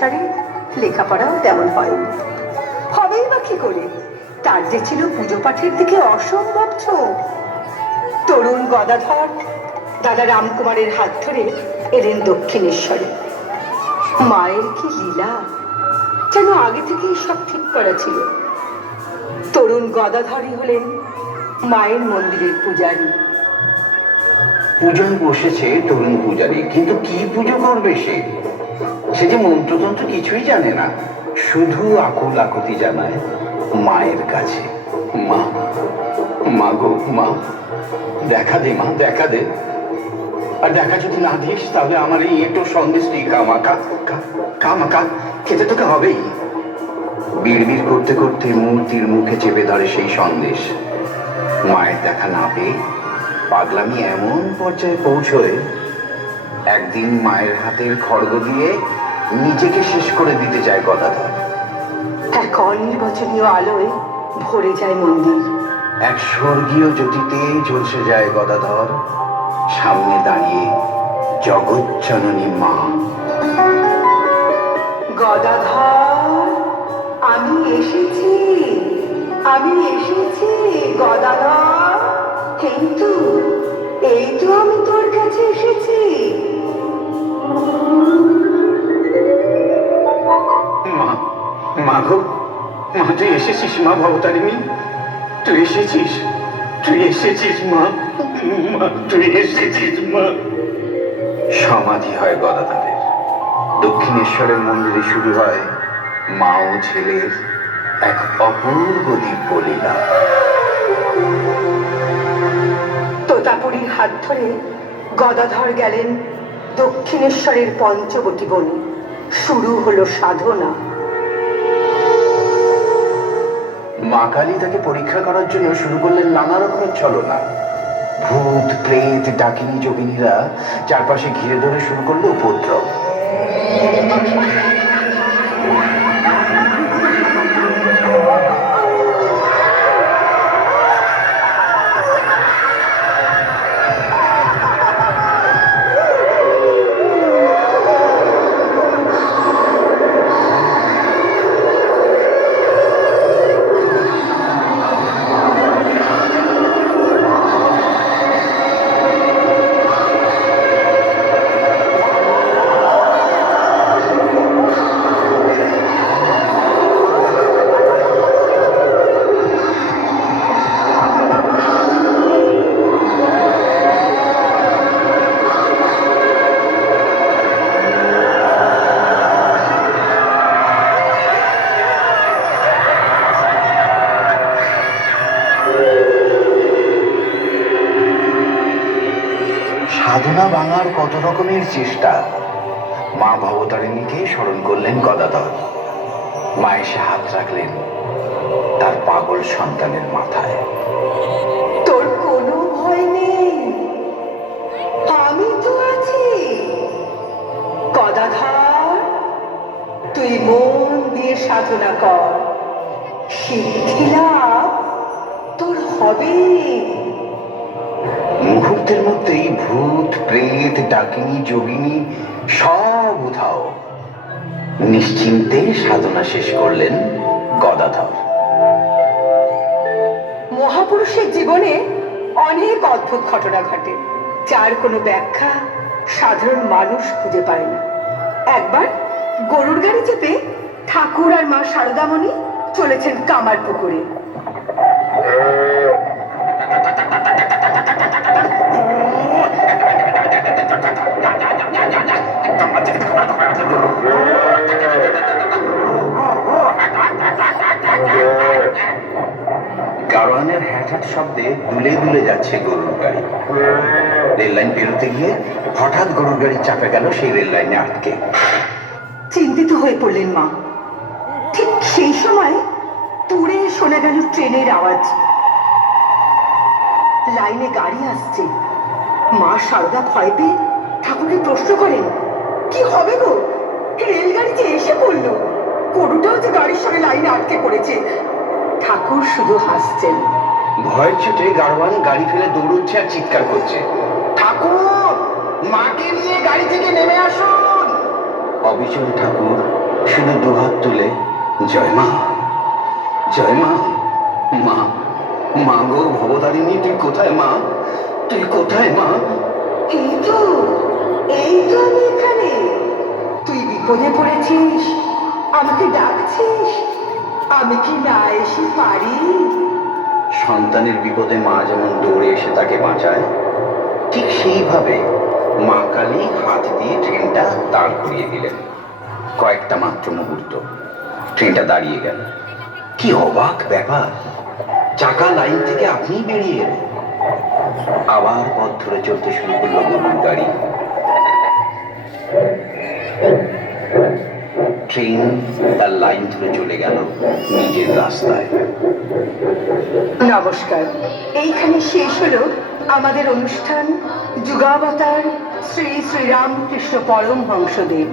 সংসারে লেখাপড়াও তেমন হয়নি, হবেই বা কি করে? তার যে ছিল পুজো পাঠের দিকে অসম্ভব ঝোঁক। তরুণ গদাধর দাদা রামকুমারের হাত ধরে এলেন দক্ষিণেশ্বরে। মায়ের কি লীলা, যেন আগে থেকেই সব ঠিক করা ছিল। তরুণ গদাধরই হলেন মায়ের মন্দিরের পূজারী। পুজোয় বসেছে তরুণ পূজারী, কিন্তু কি পুজো করবে সে? সে যে মন্ত্রতন্ত্র কিছুই জানে না, শুধু আকুল আকুতি জানায় মায়ের কাছে, মা, মা গো মা, দেখা দে মা, দেখা দে। আর দেখা যদি না দিস তাহলে আমার এই একটু সন্দেশটি কামাকা কামাকা খেতে তোকে হবেই। বিড়বিড় করতে করতে মূর্তির মুখে চেপে ধরে সেই সন্দেশ। মায়ের দেখা না পেয়ে পাগলামি এমন পর্যায়ে পৌঁছয়, একদিন মায়ের হাতের খড়গ দিয়ে নিজেকে শেষ করে দিতে চায় গদাধর। এক অনির্বচনীয় আলোয় ভরে যায় মন্দির। এক স্বর্গীয় জ্যোতিতে ঝলসে যায় গদাধর, সামনে দাঁড়িয়ে জগজ্জননী মা। গদাধর, আমি এসেছি, আমি এসেছি গদাধর। এই তো আমি তোর কাছে এসেছি। মা, মা গো মা, তুই এসেছিস মা ভবতারিণী, তুই এসেছিস, তুই এসেছিস মা, মা তুই এসেছিস মা। সমাধি হয় গদাধরের। দক্ষিণেশ্বরের মন্দিরে শুরু হয় মা ও ছেলের এক অপূর্ব দিব্য লীলা। তোতাপুরীর হাত ধরে গদাধর গেলেন দক্ষিণেশ্বরের পঞ্চবটী বনে। শুরু হলো সাধনা। মা কালী তাকে পরীক্ষা করার জন্য শুরু করলেন নানা রকমের ছলনা। ভূত প্রেত ডাকিনী যোগিনীরা চারপাশে ঘিরে ধরে শুরু করলো উপদ্রব। সাধনা ভাঙার কত রকমের চেষ্টা। মা ভবতারিণীকে স্মরণ করলেন গদাধর। মা এসে হাত রাখলেন তার পাগল সন্তানের মাথায়। তোর কোনো ভয় নেই, আমি তো আছি গদাধর। তুই মন দিয়ে সাধনা কর, সিদ্ধি লাভ তোর হবে। মুহূর্তের মধ্যেই ভূত প্রেত ডাকিনী যোগিনী সব উধাও। নিশ্চিন্তে সাধনা শেষ করলেন গদাধর। মহাপুরুষের জীবনে অনেক অদ্ভুত ঘটনা ঘটে, যার কোনো ব্যাখ্যা সাধারণ মানুষ খুঁজে পায় না। একবার গরুর গাড়ি চেপে ঠাকুর আর মা শারদামণি চলেছেন কামার পুকুরে। গাড়োয়ানের হ্যাট শব্দে দুলে দুলে যাচ্ছে গরুর গাড়ি। রেল লাইন পেরোতে গিয়ে হঠাৎ গরুর গাড়ির চাপে গেল সেই রেল লাইনে আটকে। চিন্তিত হয়ে পড়লেন মা। ঠিক সেই সময় দূরে শোনা গেল ট্রেনের আওয়াজ। লাইনে গাড়ি আসছে। মা শারদা ভয় পেয়ে ঠাকুরকে প্রশ্ন করেন, কি হবে গো? রেলগাড়ি যে এসে পড়লো, গরুটাও যে গাড়ির সঙ্গে লাইনে আটকে পড়েছে। ঠাকুর শুধু হাসছেন। ভয়ের ছুটে গাড়োয়ান গাড়ি ফেলে দৌড়চ্ছে আর চিৎকার করছে, ঠাকুর, মাকে নিয়ে গাড়ি থেকে নেমে আসুন। অবিচল ঠাকুর শুধু দুহাত তুলে জয় মা, জয় মা, মা, মা গো ভবতারিণী, তুই কোথায় মা? তুই কোথায় মা? এই তো আমি এখানে। তুই বিপদে পড়েছিস, আমাকে ডাকছিস, আমি কি না এসে পারি? সন্তানের বিপদে মা যেমন দৌড়ে এসে তাকে বাঁচায়, ঠিক সেইভাবে মা কালী হাত দিয়ে ট্রেনটা দাঁড় করিয়ে দিলেন। কয়েকটা মাত্র মুহূর্ত, ট্রেনটা দাঁড়িয়ে গেল। কি অবাক ব্যাপার, চাকা লাইন থেকে আপনিই বেরিয়ে এলেন। আবার পথ ধরে চলতে শুরু করলো গরুর গাড়ি। ট্রেন তার লাইন ধরে চলে গেল নিজের রাস্তায়। নমস্কার, এইখানে শেষ হলো আমাদের অনুষ্ঠান যুগাবতার শ্রী শ্রী রামকৃষ্ণ পরমহংসদেব।